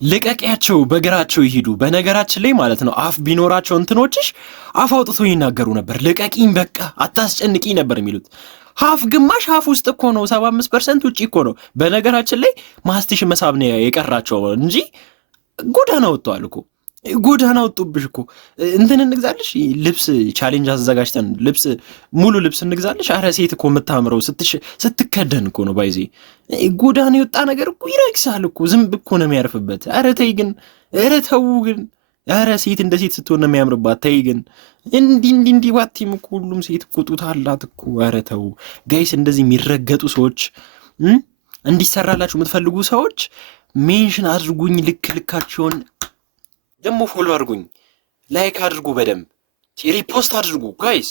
ልቀቂያቸው በእግራቸው ይሄዱ። በነገራችን ላይ ማለት ነው አፍ ቢኖራቸው እንትኖችሽ አፍ አውጥቶ ይናገሩ ነበር። ልቀቂኝ በቃ አታስጨንቂኝ ነበር የሚሉት። ሀፍ ግማሽ ሀፍ ውስጥ እኮ ነው፣ 75% ውጭ እኮ ነው። በነገራችን ላይ ማስትሽ መሳብ ነው የቀራቸው እንጂ ጎዳና ወጥተዋል እኮ። ጎዳና ወጡብሽ እኮ። እንትን እንግዛልሽ ልብስ ቻሌንጅ አዘጋጅተን ልብስ ሙሉ ልብስ እንግዛልሽ። አረ ሴት እኮ የምታምረው ስትከደን እኮ ነው። ባይዜ ጎዳና የወጣ ነገር እኮ ይረግሳል እኮ። ዝንብ እኮ ነው የሚያርፍበት። አረ ተይ ግን፣ አረ ተው ግን። አረ ሴት እንደ ሴት ስትሆን ነው የሚያምርባት። ተይ ግን እንዲህ ባቲም እኮ ሁሉም ሴት እኮ ጡት አላት እኮ። አረ ተው ጋይስ። እንደዚህ የሚረገጡ ሰዎች፣ እንዲሰራላችሁ የምትፈልጉ ሰዎች ሜንሽን አድርጉኝ። ልካቸውን ደግሞ ፎሎ አድርጉኝ፣ ላይክ አድርጉ፣ በደንብ ሪፖስት አድርጉ ጋይስ።